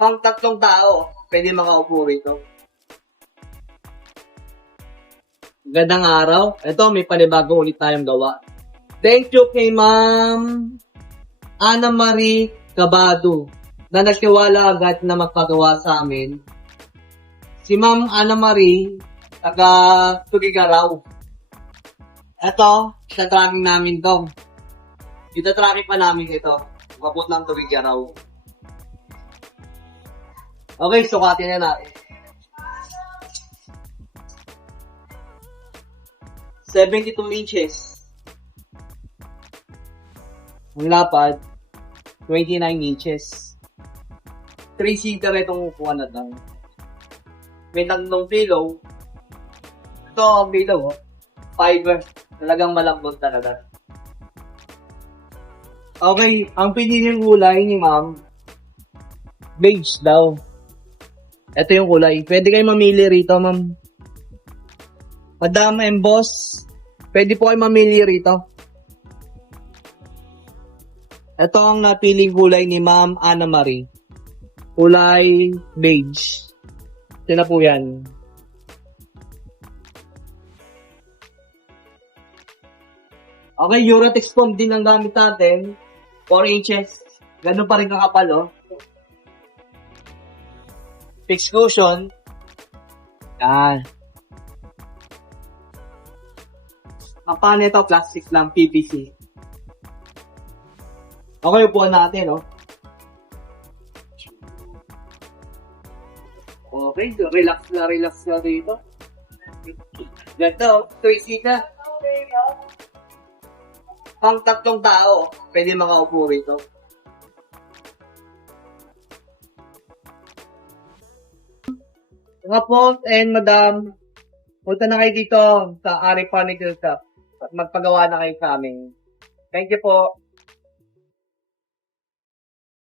Pang 3 tao, pwede makaupo rito. Gandang araw. Ito, may panibago ulit tayong gawa. Thank you kay Ma'am Ana Marie Cabado na nagtiwala agad na magpagawa sa amin. Si Ma'am Ana Marie, taga Tugigaraw. Ito, itatracking namin to. Itatracking pa namin ito. Mabot ng Tugigaraw. Okay, sukatin na natin. 72 inches. Ang lapad, 29 inches. 3-seater itong upuan na lang. May tatlong pillow. Ito ang pillow, oh. Fiber. Talagang malambot talaga. Okay, ang piniling kulay ni ma'am, beige daw. Ito yung kulay. Pwede kayo mamili rito, ma'am. Madam and boss, pwede po kayo mamili rito. Ito ang napiling kulay ni Ma'am Ana Marie. Kulay beige. Ito na po yan. Okay, Uratex foam din ang gamit natin. 4 inches. Ganun pa rin kakapal, oh. Fixed cushion. Yan. Ang pan nito, plastic lang, PVC. Okay, upuan natin, oh. Okay, relax na dito. Ganda, oh. 3 na. Pang 3 tao, pwede makaupo rito. Mga po and madam, punta na kayo dito sa Ari Furniture Shop at magpagawa na kayo sa amin. Thank you po.